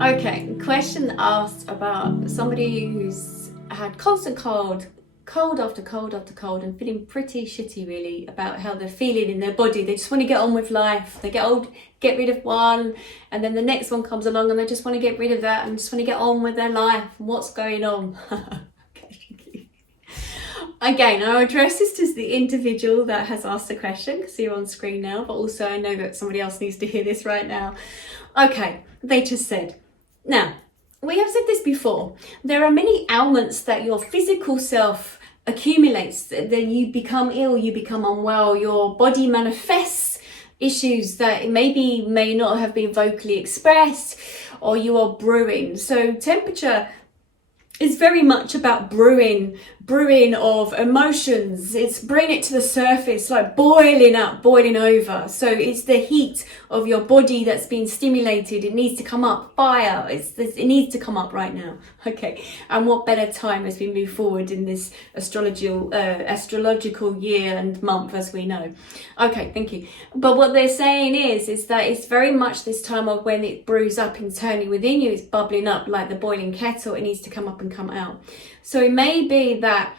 Okay, question asked about somebody who's had constant cold after cold after cold, and feeling pretty shitty really about how they're feeling in their body. They just want to get on with life. They get old, get rid of one, and then the next one comes along and they just want to get rid of that and just want to get on with their life. What's going on? Again, I'll address this to the individual that has asked the question, because you're on screen now, but also I know that somebody else needs to hear this right now. Okay, they just said, now, we have said this before, there are many ailments that your physical self accumulates, that you become ill, you become unwell, your body manifests issues that maybe may not have been vocally expressed, or you are brewing. So temperature is very much about brewing of emotions. It's bringing it to the surface, like boiling up, boiling over. So it's the heat of your body that's being stimulated. It needs to come up. Fire. It needs to come up right now. Okay. And what better time as we move forward in this astrological year and month, as we know. Okay, thank you. But what they're saying is that it's very much this time of when it brews up internally within you. It's bubbling up like the boiling kettle. It needs to come up and come out. So it may be that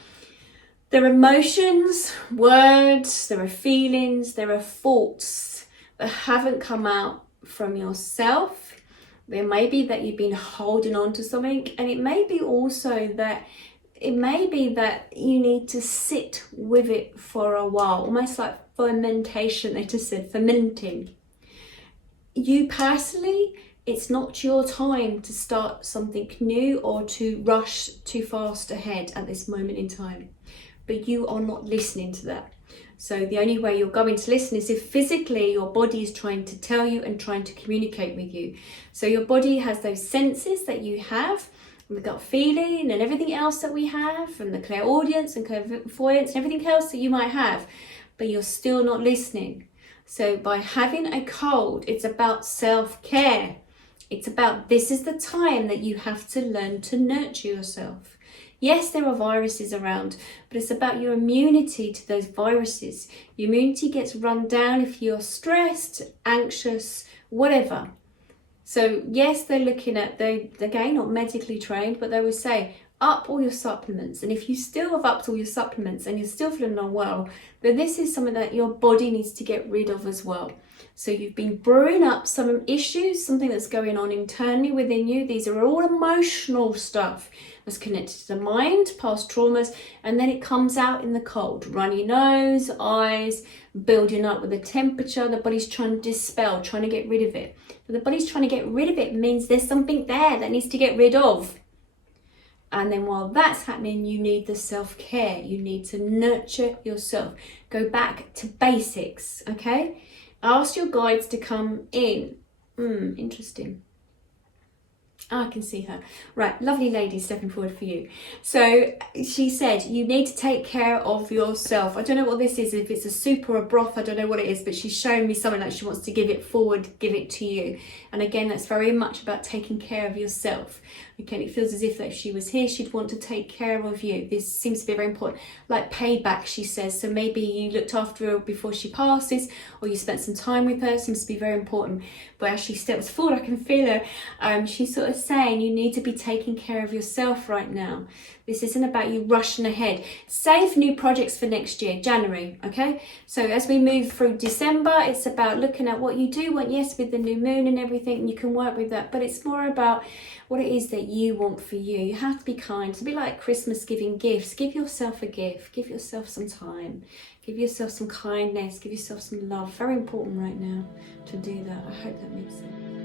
there are emotions, words, there are feelings, there are thoughts that haven't come out from yourself. There may be that you've been holding on to something, and it may be also that you need to sit with it for a while, almost like fermentation. They just said fermenting. You personally, it's not your time to start something new or to rush too fast ahead at this moment in time. But you are not listening to that. So the only way you're going to listen is if physically your body is trying to tell you and trying to communicate with you. So your body has those senses that you have, and the gut feeling and everything else that we have, and the clairaudience and clairvoyance and everything else that you might have, but you're still not listening. So by having a cold, it's about self-care. It's about, this is the time that you have to learn to nurture yourself. Yes, there are viruses around, but it's about your immunity to those viruses. Your immunity gets run down if you're stressed, anxious, whatever. So yes, they're looking at, again, not medically trained, but they would say, up all your supplements. And if you still have upped all your supplements and you're still feeling unwell, then this is something that your body needs to get rid of as well. So you've been brewing up some issues, something that's going on internally within you. These are all emotional stuff that's connected to the mind, past traumas, and then it comes out in the cold. Runny nose, eyes, building up with the temperature. The body's trying to dispel, trying to get rid of it. But the body's trying to get rid of it means there's something there that needs to get rid of. And then while that's happening, you need the self-care. You need to nurture yourself. Go back to basics, okay? Ask your guides to come in. Interesting. I can see her. Right, lovely lady stepping forward for you. So she said, you need to take care of yourself. I don't know what this is, if it's a soup or a broth, I don't know what it is, but she's showing me something like she wants to give it forward, give it to you. And again, that's very much about taking care of yourself. Okay, it feels as if if she was here, she'd want to take care of you. This seems to be very important. Like payback, she says. So maybe you looked after her before she passes, or you spent some time with her. Seems to be very important. But as she steps forward, I can feel her. She's sort of saying you need to be taking care of yourself right now. This isn't about you rushing ahead. Save new projects for next year, January, okay? So as we move through December, it's about looking at what you do want, yes, with the new moon and everything, and you can work with that, but it's more about what it is that you want for you. You have to be kind. It's a bit like Christmas, giving gifts. Give yourself a gift. Give yourself some time. Give yourself some kindness. Give yourself some love. Very important right now to do that. I hope that makes sense.